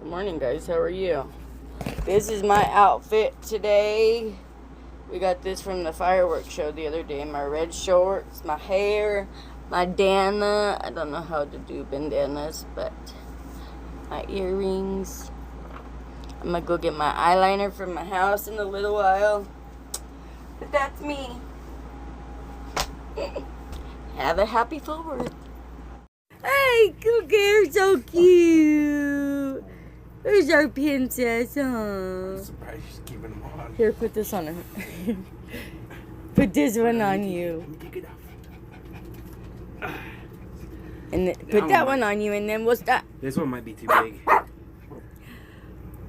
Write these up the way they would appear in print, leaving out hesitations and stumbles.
Good morning, guys. How are you? This is my outfit today. We got this from the fireworks show the other day. My red shorts, my hair, my bandana. I don't know how to do bandanas, but my earrings. I'm gonna go get my eyeliner from my house in a little while. But that's me. Have a happy forward. Hey, you're so cute. There's our princess, huh? I'm surprised she's keeping them on. Here, put this on her. Put this one on you. Let me take it off. And then, put that one on you, and then we'll stop. This one might be too big.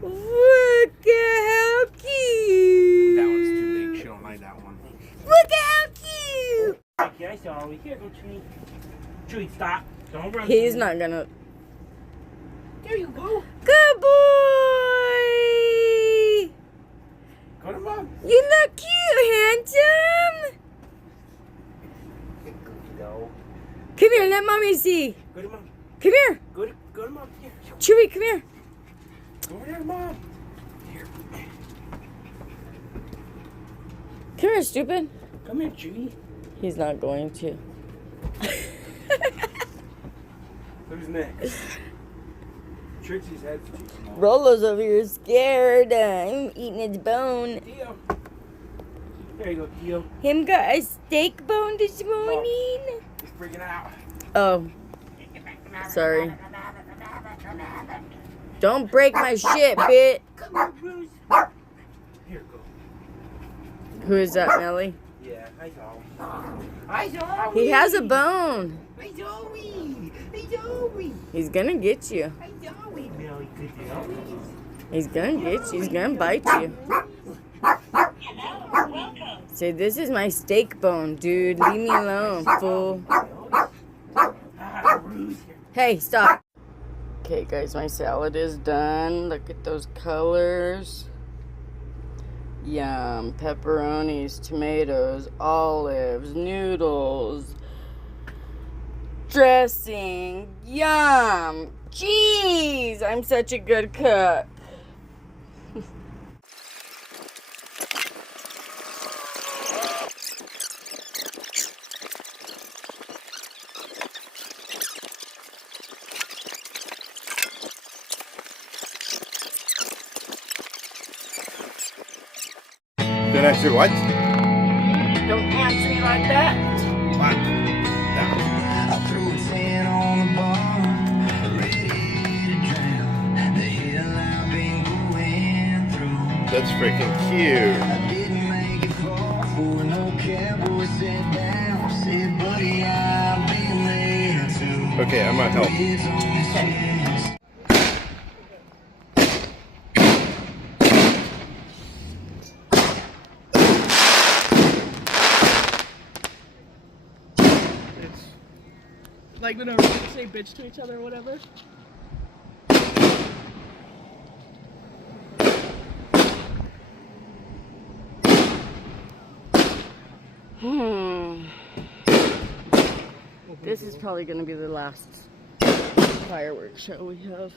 Look at how cute. That one's too big. She don't like that one. Look at how cute. Okay, sorry. Here, go, Chewy. Chewy, stop. Don't run. He's not gonna. There you go. Good boy. Go to Mom. You look cute, handsome. Go. Come here, let mommy see. Go to Mom. Come here. Go to Mom. Here. Chewy, come here. Go over there to Mom. Here. Come here, stupid. Come here, Chewy. He's not going to. Who's next? Trixie's head's too small. Rolo's over here scared. I'm eating his bone. Theo. There you go, Theo. Him got a steak bone this morning. He's freaking out. Oh. Sorry. Don't break my shit, bitch. Come here, Bruce. Here, go. Who is that, Melly? Yeah, hi, Zoe. Hi, Zoe. He has a bone. Hi, Zoe. Hi, Zoe. He's gonna get you. Hi, Zoe. Really good, Zoe. He's gonna get you. He's gonna bite you. Say, this is my steak bone, dude. Leave me alone, fool. Hey, stop. Okay, guys, my salad is done. Look at those colors. Yum. Pepperonis, tomatoes, olives, noodles, dressing. Yum. Jeez, I'm such a good cook. Did I say what? Don't answer me like that. What? I threw a 10 on the bar, ready to drown. The hill I've been going through. That's freaking cute. I didn't make it far for no cowboy sat down. Said, buddy, I've been there too. Okay, I'm gonna help. It's on his chest. Like when we say bitch to each other or whatever. This is probably going to be the last fireworks show we have.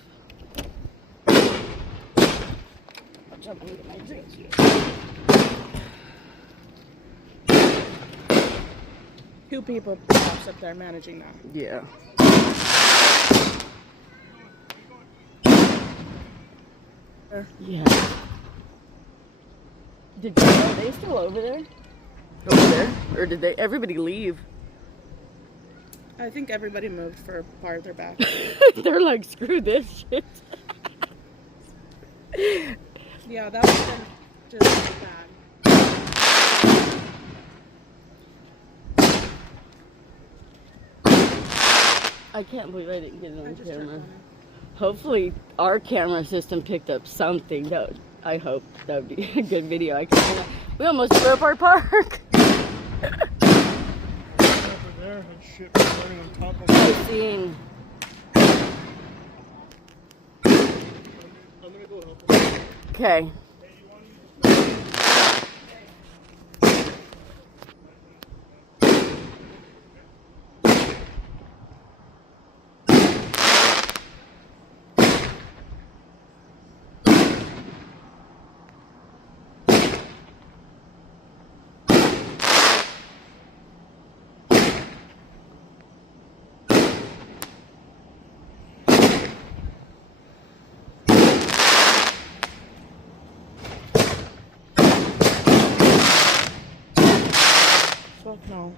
I'll jump and get my drinks. Two people perhaps up there managing that. Yeah. Yeah. Did you know they still over there? Over there? Or did they everybody leave? I think everybody moved for farther back. They're like, screw this shit. Yeah, that was just bad. I can't believe I didn't get it I on just turned camera. on it. Hopefully our camera system picked up something. I hope that would be a good video. We almost blew up our park. There, and shit burning on top of I've seen. I'm gonna go help him. Okay. No.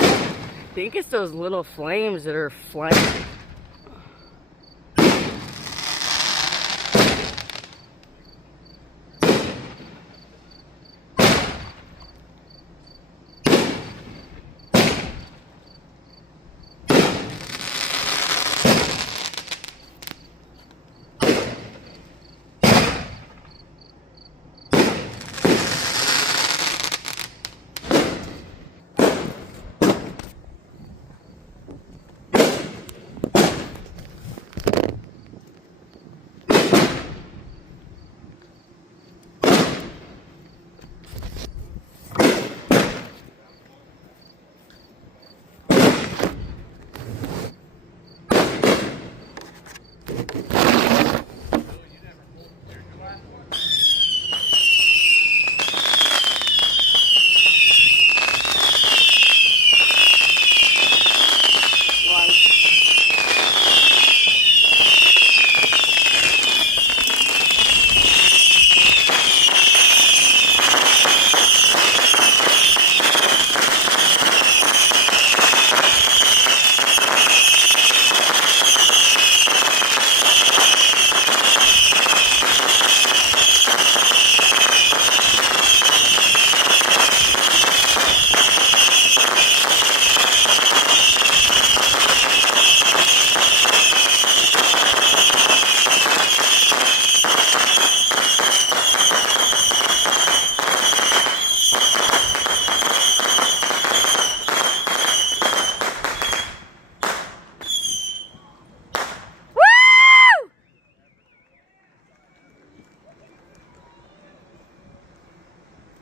I think it's those little flames that are flying.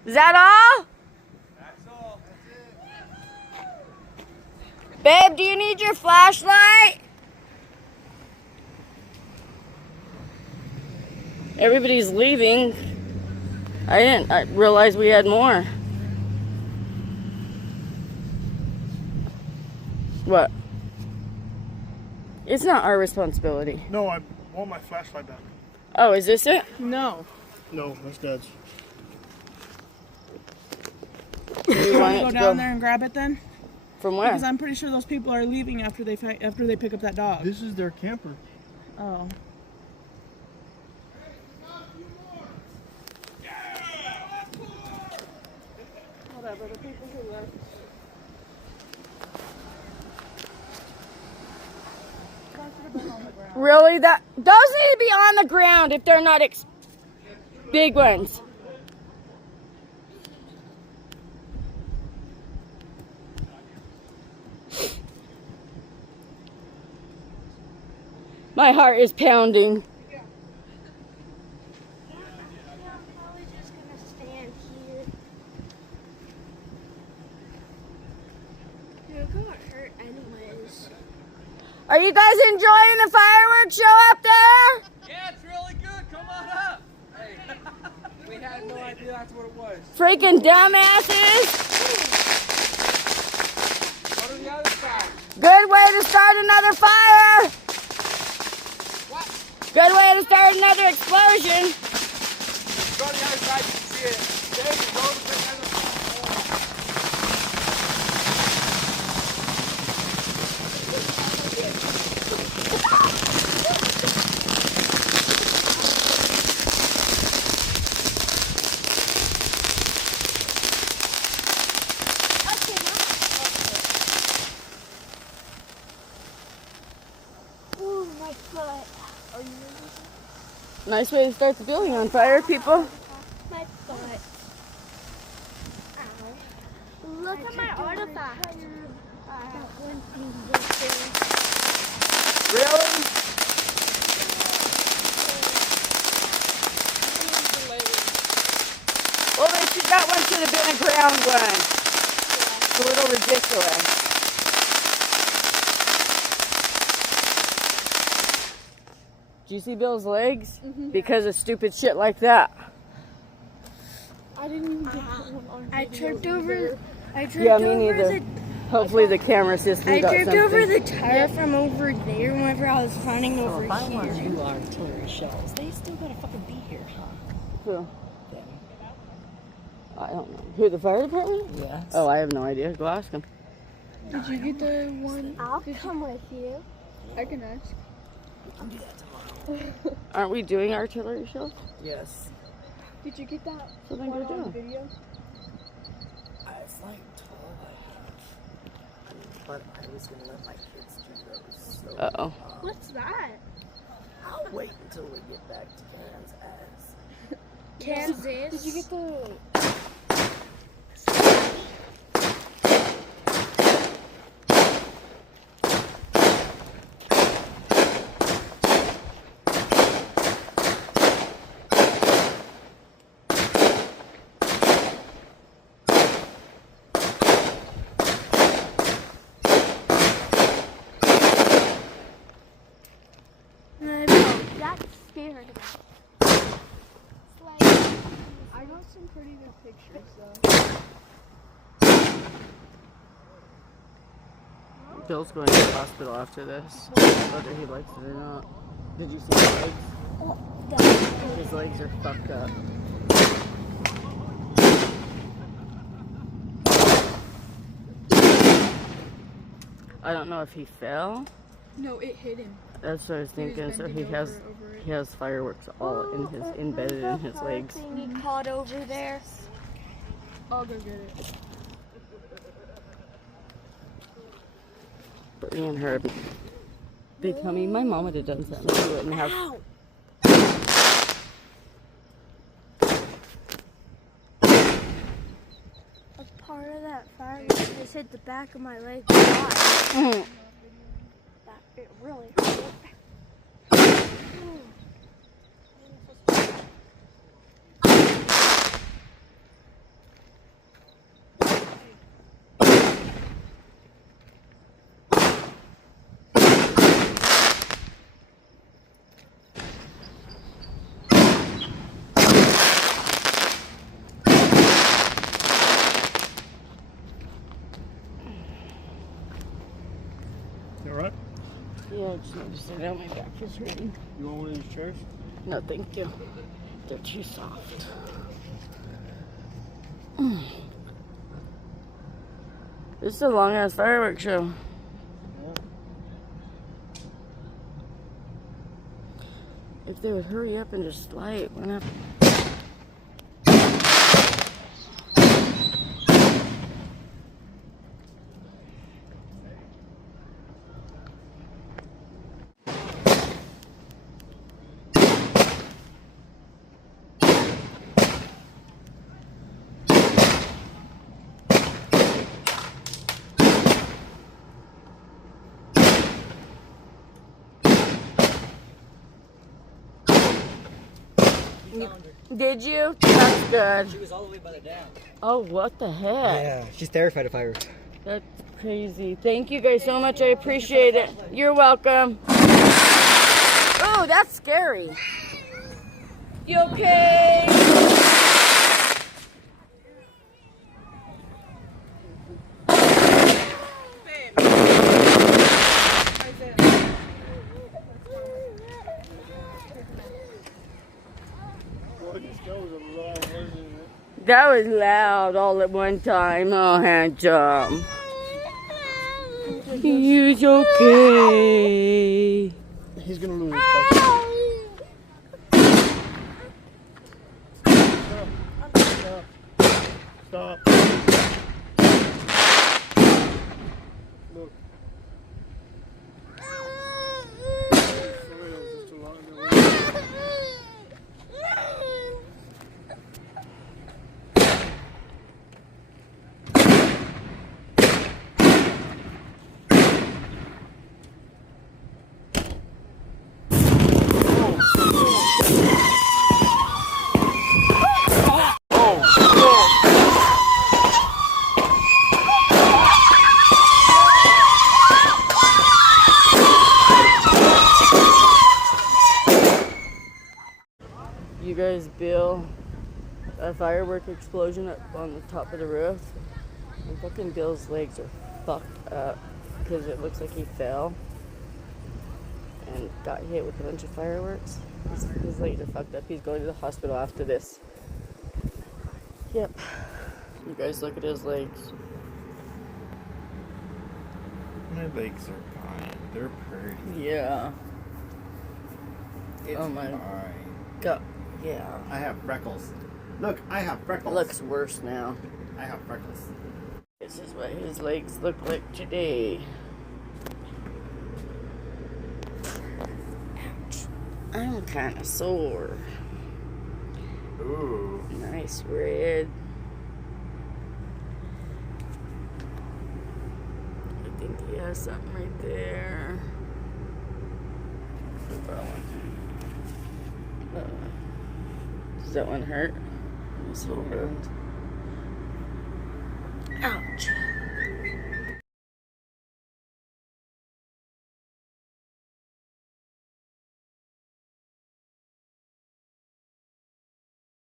Is that all? That's all. Babe, do you need your flashlight? Everybody's leaving. I didn't realize we had more. What? It's not our responsibility. No, I want my flashlight back. Oh, is this it? No. No, that's Dad's. You You want want it to go to down go there and grab it then? from where? Because I'm pretty sure those people are leaving after they pick up that dog. This is their camper. Oh. Whatever, the people who left. That should have been on the ground. Really? Those need to be on the ground if they're not big ones. My heart is pounding. Yeah, I'm probably just gonna stand here. You're gonna hurt anyways. Are you guys enjoying the fireworks show up there? Yeah, it's really good. Come on up. Hey, we had no idea that's what it was. Freaking dumbasses. Go to the other side. Good way to start another fire. What? Good way to start another explosion. Go to the other side. You can see it. There you go. To the other side. Ooh, my foot. Are you Nice way to start the building on fire, people. my foot? Ow. Look at my artifact. Really? Well, they should that one should have been a ground one. It's a little ridiculous. Do you see Bill's legs? Because of stupid shit like that. I didn't even get one on I tripped over. Yeah, me neither. Hopefully the camera system I got tripped something. over the tire from over there whenever I was running over If I here. want to do artillery shells, they still gotta fucking be here, huh? Who? Them. I don't know. Who, the fire department? Yes. Oh, I have no idea. Go ask them. Did you get the one? I'll come with you. I can ask. We can do that tomorrow. Aren't we doing artillery shows? Yes. Did you get that So then go one on down. video? I've like told I have. But I was gonna let my kids do those. So, Uh-oh. What's that? I'll wait until we get back to Kansas. Kansas. Did you get the? No, that's scared. I got some pretty good pictures though. Bill's going to the hospital after this, whether he likes it or not. Did you see his legs? His legs are fucked up. I don't know if he fell. No, it hit him. That's what I was He was thinking. So bending he over it. has fireworks all in his embedded in his legs. Thing you caught over there. I'll go get it. Brittany and her becoming. My mom would have done something. She wouldn't have. Ow. A part of that firework just hit the back of my leg. That it really hurt. You alright? Yeah, I just need to sit down. My back is hurting. You want one of these chairs? No, thank you. They're too soft. This is a long ass fireworks show. If they would hurry up and just light one up. Did you? That's good. She was all the way by the dam. Oh, what the heck? Yeah, she's terrified of fireworks. That's crazy. Thank you guys so much. I appreciate it. You're welcome. Oh, that's scary. You okay? That was loud all at one time. Oh, handsome. He's okay. He's gonna lose his Stop. Look. a firework explosion up on the top of the roof. And fucking Bill's legs are fucked up because it looks like he fell and got hit with a bunch of fireworks. His legs are fucked up. He's going to the hospital after this. Yep. You guys look at his legs. My legs are fine. They're pretty. Yeah. It's Oh my fine. God. Yeah. I have freckles. Look, I have freckles. It looks worse now. I have freckles. This is what his legs look like today. Ouch. I'm kind of sore. Ooh. Nice red. I think he has something right there. That one. Does that one hurt? A little bit. Ouch.